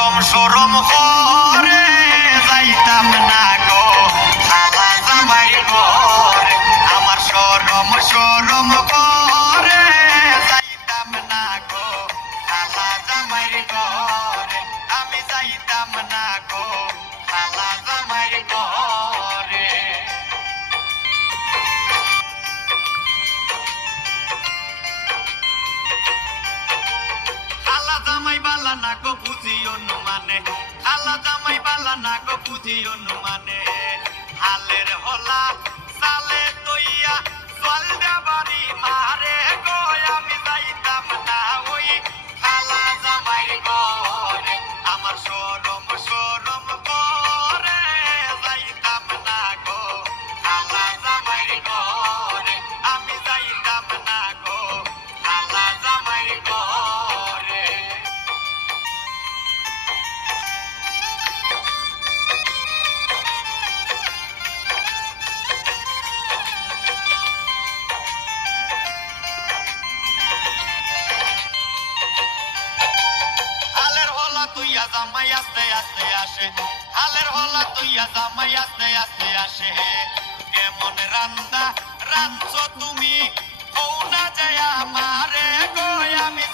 সরম সরম করে যাইতাম না গো খালা জামাই ঘরে আমার সরম সরম করে যাইতাম না গো খালা জামাই ঘরে আমি যাইতাম না গো খালা জামাই ঘরে খালা জামাই বালা না গো বুঝিও মানে খালা জামাই বালা না গো বুঝিও মানে হালের হলা সালে তইয়া জল দেবারি মারে গো আমি যাইতাম না ওই খালা জামাই ঘরে আমার সরম সরম করে যাইতাম না গো খালা জামাই ঘরে আমি যাইতাম না গো খালা জামাই ঘরে হালের হলা তুইয়া জামাই আস্তে আস্তে আসে হালের হলা তুইয়া জামাই আস্তে আস্তে আসে কেমন রান্দা রাঁধছো তুমি ও না যায় আমারে গো আমি